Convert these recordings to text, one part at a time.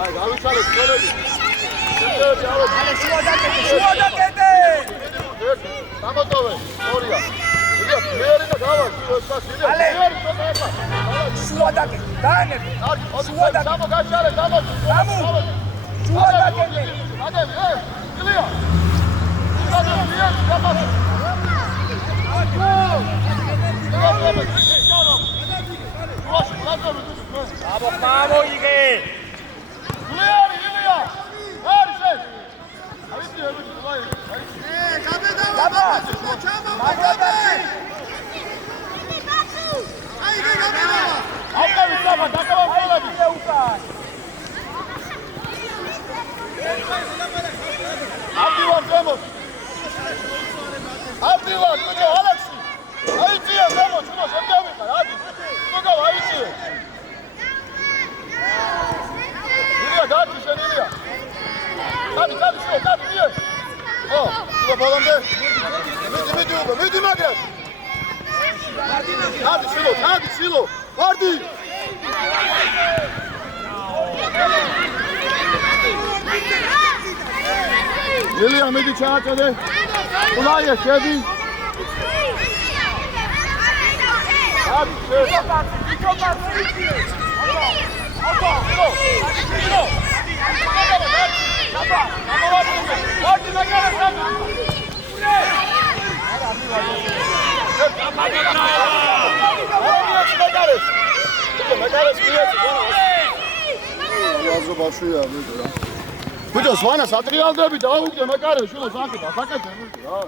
აი, გავიცალე სკოლები. შუა დაკეტე. გამოტოვე, ორია. იგივე, მეერი და გავა, მეერი ხოთა. შუა დაკეტე. დაანებე. შუა დაკეტე. გამო გაშალე, გამო. შუა დაკეტე. ადემ, ილია. ადემ, ილია, გამო. Bravo, იგე. ლიარი, ილია. არის ეს. არის ეს. Hadi Silo, Vardy. Lilia midi çağırdı. Ulaya şedi. Hadi şedi. Bıca Svana satriyaldı bir daha ukde mekare şunu sanki da sakat ya.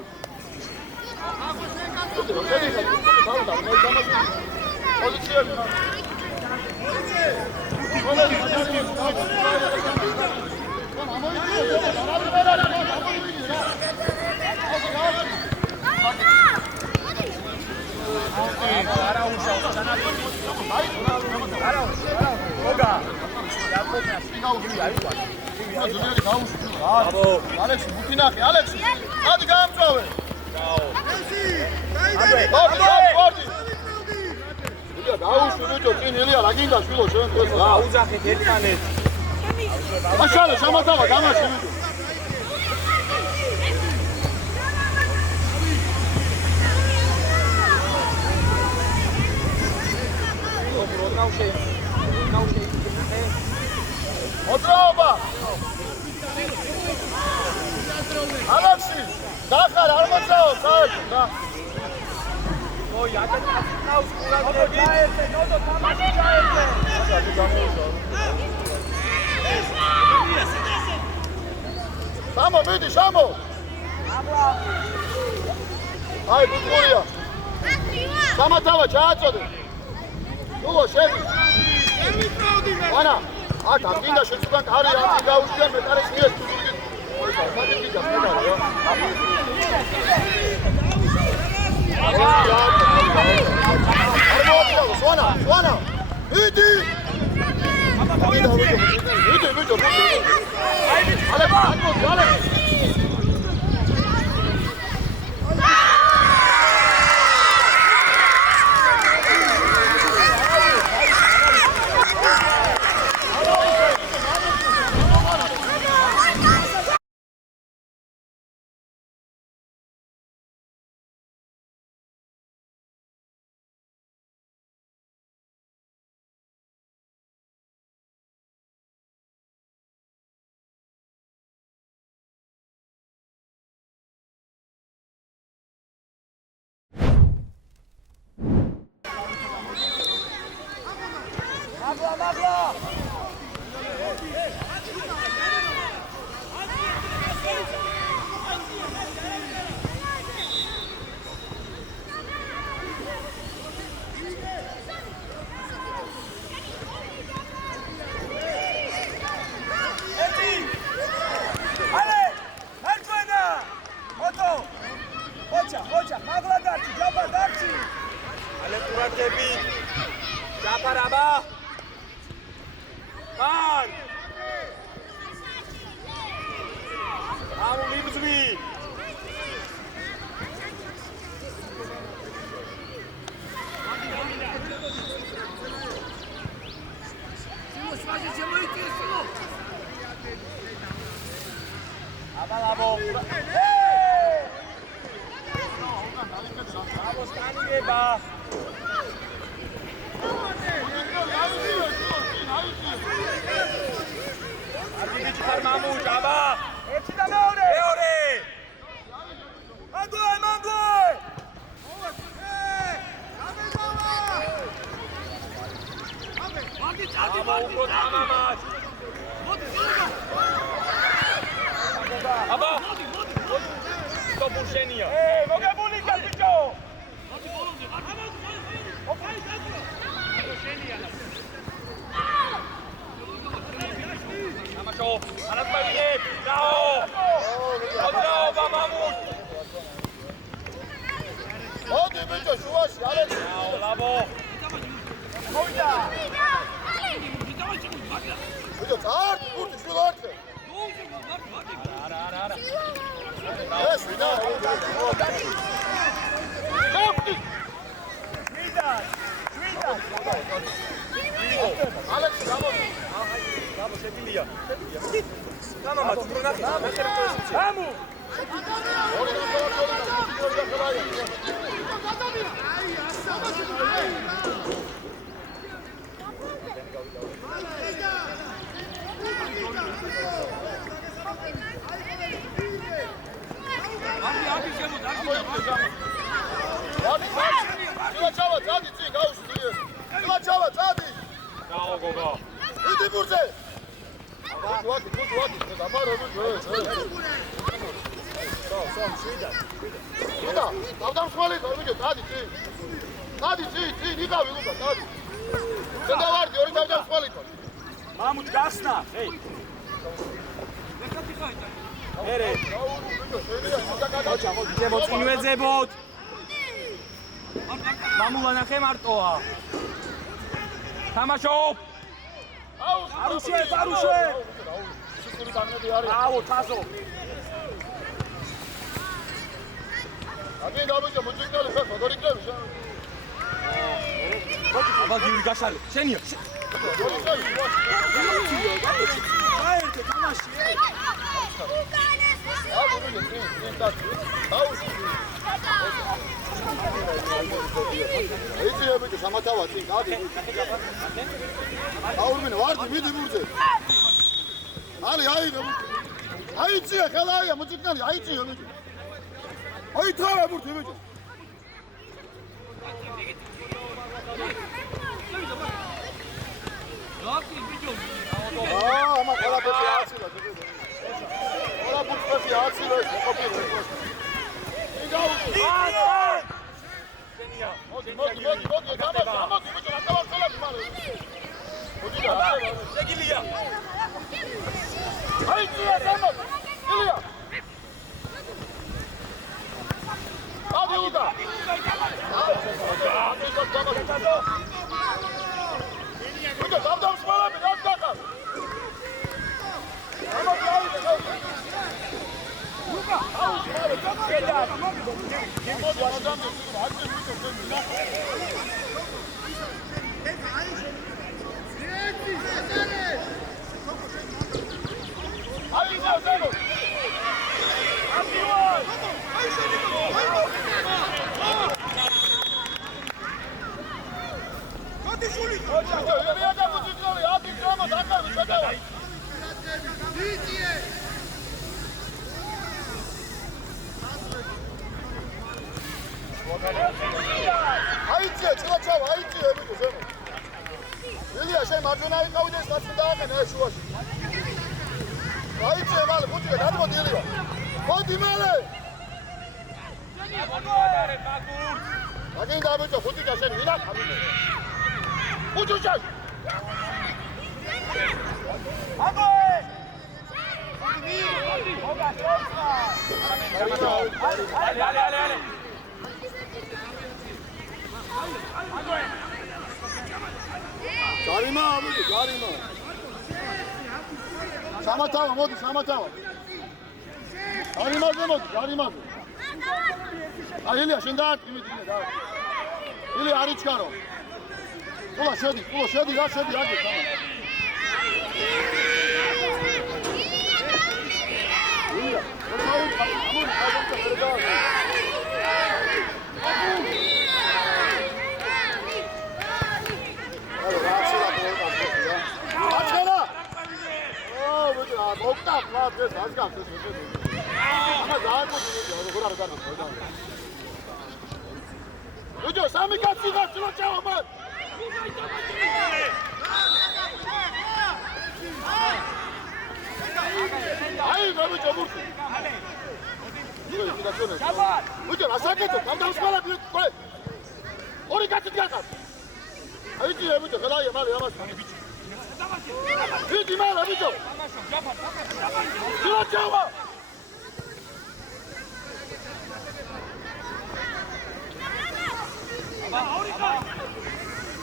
Alex, Butinaki, Alex, hadi gamçove. Hadi. Ილია, დაუშვი ბიჭო, წინ ილია, რა გინდა შვილო შენ დღეს? რა უძახეთ ერთმანეთს. მაშალა შემოთავა გამაში ბიჭო. მოძრაობა. ალექსი, დახარ არ მოძრაობ, საერთოდ და ой, აკეთ ხავს ყურადღება. დაერთე, ნოდო თამაში დაერთე. სამო, მიდი, სამო. აი, ბუტყურია. სამათავა ჩააწოდე. ნულო, შედი. ანა, აქ მინდა შეცდან კარი აწი გაუშვიან მეტარის მიეს თუ ზურგი. ой, საერთოდ გიდა მეტარია. Suana! Idi! ლაბო. ლაბოს განიგება. Agi bici par mamuj, aba. Echi da meore. Meore. Mangoy, mangoy. აბა სტოპურშენია მოგებული კაპიტო ამაშო არასპაიებ დაო დაო მამამუს მოდი ბიჭო შუაში არის დაო ლაბო მოიდა ბიჭო წართ გურთი შვილ არქე არა ეს ვიდა გურთი ვიდა ალექსი გამოდი გამო შეფილია გამამა თუ ნახე გამო იდი ბურთზე ვადი ვიდა დავდამსვალი ბიჭო დადი წი ნიკავი ლუკა დადი ზედა ვარდი ორი დავდამსვალი თო მამუჩ გასნა ჰეი ერე მოწინვეძებოთ მამულა ნახე მარტოა თამაშობ არუშე სიკური გამნები არის აუ თასო აბი დავიჯო მოჭიქნელი ხარ ფოტორიკლები შენ აბა გივი გაშალე შენია აერთე თამაში ეიცი ბიჭო სამათავა წინ გადი აურმენ ვარდი მიდი ბურთზე აიღე აიცია ხელაია მოჭიქნელი აიცია ბიჭო აი თარა ბურთი ბიჭო ამა ყველაფერი აცილა ყველაფერი აცილა მოყოფილი შენია მოდი გამოდი ბიჭო რა დავარწელებ მალე მოდი და შეგილია აიცია გამოდი ილია ადი უდა ბიჭო დავდამსხმელები რაც გახარ გამოდი აიდე ლუკა აუ შედა მოდი ადამიანი აიდე ბიჭო აიდე ზეგო აიცია ჩილაჩავა აიცია ბიჭო ზემო ილია შენ მარჯვენა იყავიდეს რაც დააყენე შუაში აიცია მალე ბუჭიკა გადმოდი ილია მოდი მალე აგინდა ბიჭო ბუჭიკა შენ ვინა ხამიდე ბუჭუჭა აგოე ale Garima abi, garima. Samatava, modi, samatava. Garima. Ilia, შენ დაარტყი და. Ilia არ იჩქარო. Ყოლა შედი, რა შედი, აგე. Ilia მოკტა ხლად ეს ასგავს ეს ამა დააკუთვნია როგორ არ გარდა ბიჭო სამი კაცი გაც რო ჩავა მან აი ბიჭო ბურთი ბიჭო ასაკეთო თავდამსხმელად ყო ორი კაცი დგას აი ბიჭო ხელაია მალე ამას ბიჭი მალე ბიჭო ჩავა ჩავა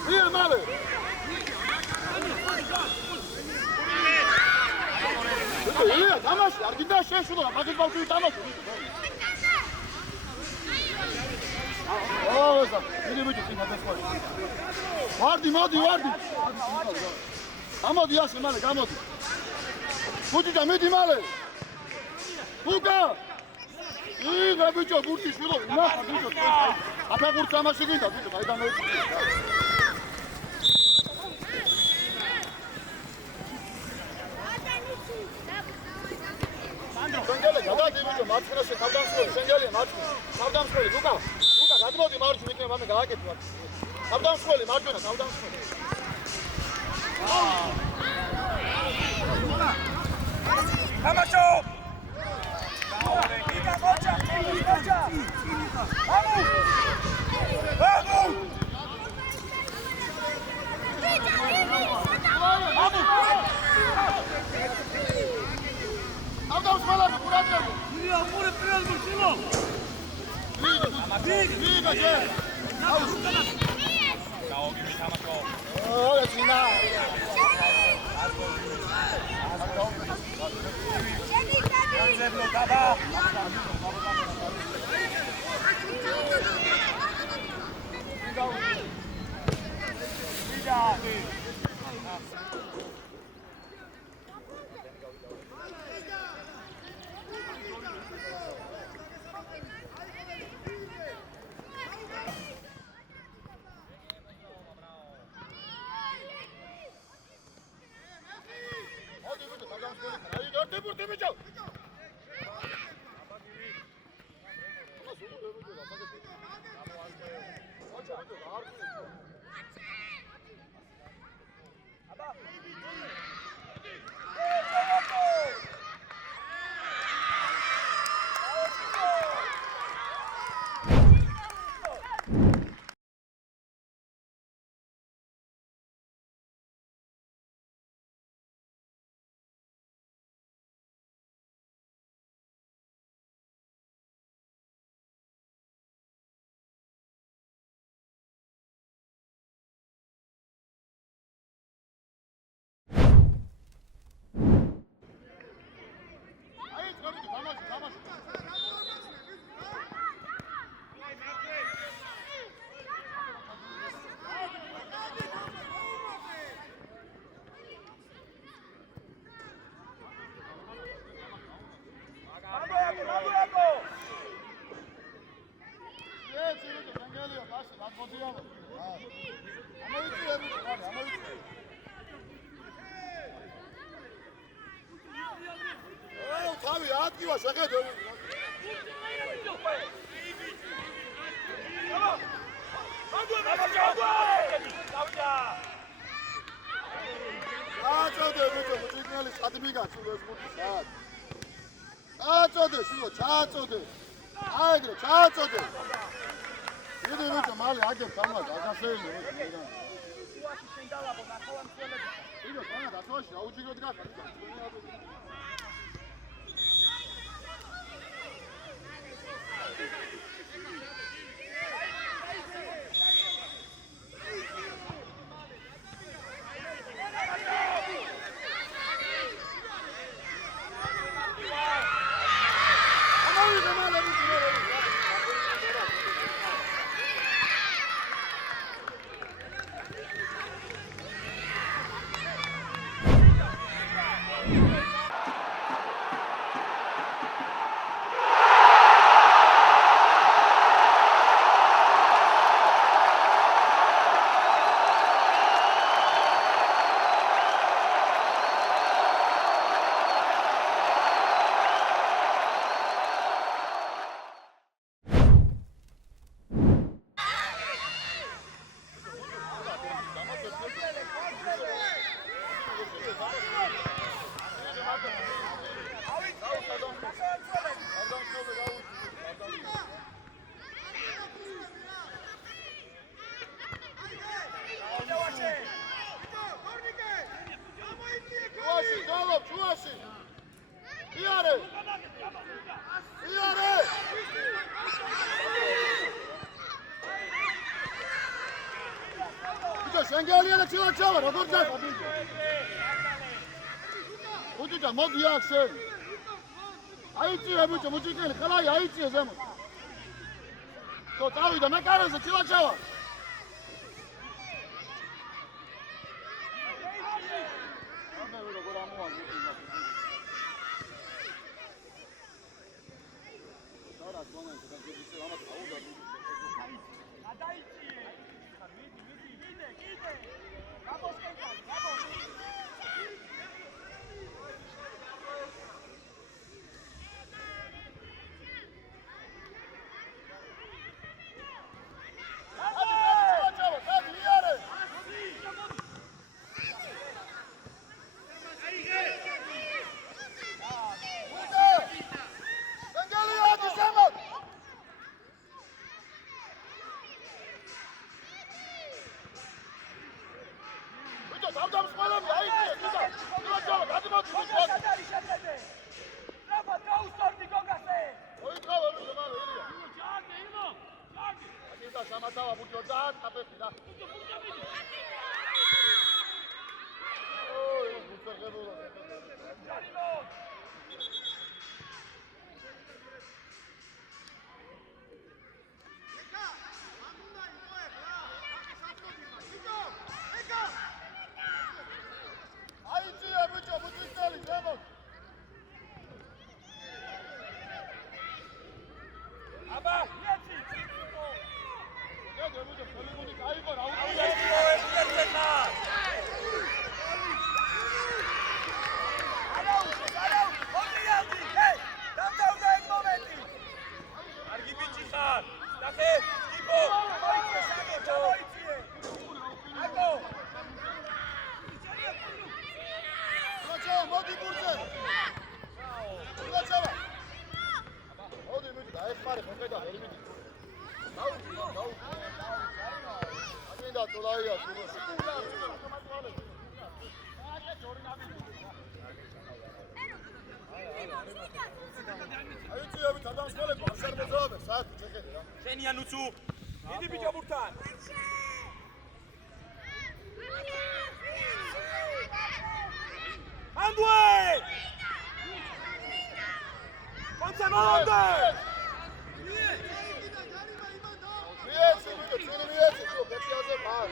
Hier male. Hier, tamam, argida şey şunu, magil baltayı tamam. Oh, esa. Yine bir şey nefes var. Vardı. Ama diyasın male, kalmadı. Kutuca medi male. Kuka. İyi ne biço burti şunu. Ne biço? Apa kurta ama şey değil de biço. Haydan ne? Sengele gaza dibiço. Marçınası kavdan söyle. Sengele marçın. Kavdan söyle. Kuka. Kadmodi marçın ikne mame gaket var. Kavdan söyle marçına kavdan söyle. Kamaşo. თავი ადგილა შეხედო. აწოდე ბიჭო, მუჭიკნელი სადმიგა სულეს მუთი სად. აწოდე შულო, ჩააწოდე. აიგრო, ჩააწოდე. იდი ბიჭო, მალე აგებ თამაშ, აგასეილო. იდი, ხანა დათვაში, აუჯიგო დგას. იარე! იარე! ბიჭო, შენგელია და ჩილა ჩავა, როგორ ძახა ბიჭო? ბიჭო, მოდი აქ შენ. აიწიე ბიჭო, მუჭიკელი, ხალაი აიწიე ზემო. ხო, წავიდა მეკარაზე, ჩილა ჩავა. შენია ნუცუ დიდი ბიჭო ბურთან ანდუე კონცა მოლონდე მიეცი ბიჭო წინი მიეცი ხო ბეჭიაზე მარ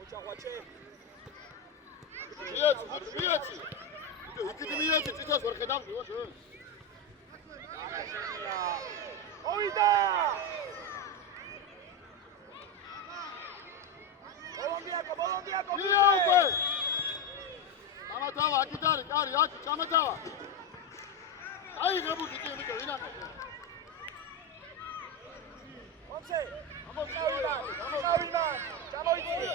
ოჩაღვაჩე მიეცი იქით მიეცი წითას ვერ ხედავ შენ ოვიდა ბოლონდიაკო მია უკვე ჩამათავა აქ იტარი კარი აქ ჩამათავა აიღებუთ იტი ბიჭო ვინახე ოფსე ამოწავიდან ჩამოიწია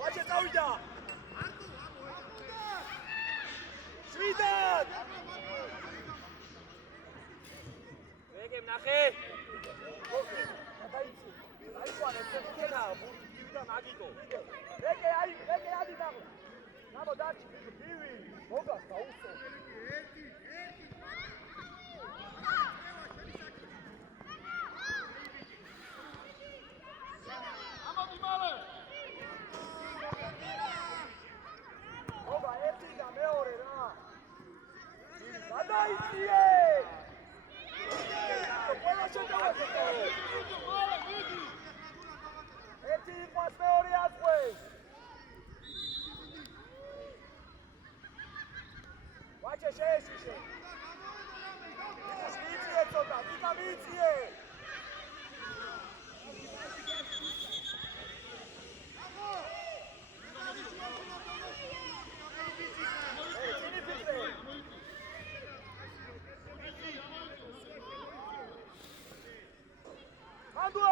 ვაჭე წავიდა შვიდად ეგემ ნახე აიყვანე ცექერა ბურთიდან აგიტო ეგე ადიდა ნაბო დაჩი ბივი მოგას დაუსო ამოდი მალე ობა ერთი და მეორე რა გადაიწიე ყველა შეტევაზე ერთი იყვას მეორე აწყვეს ვაჭე შეესიშე ვიციე ცოტა თიკა ვიციე ანდუე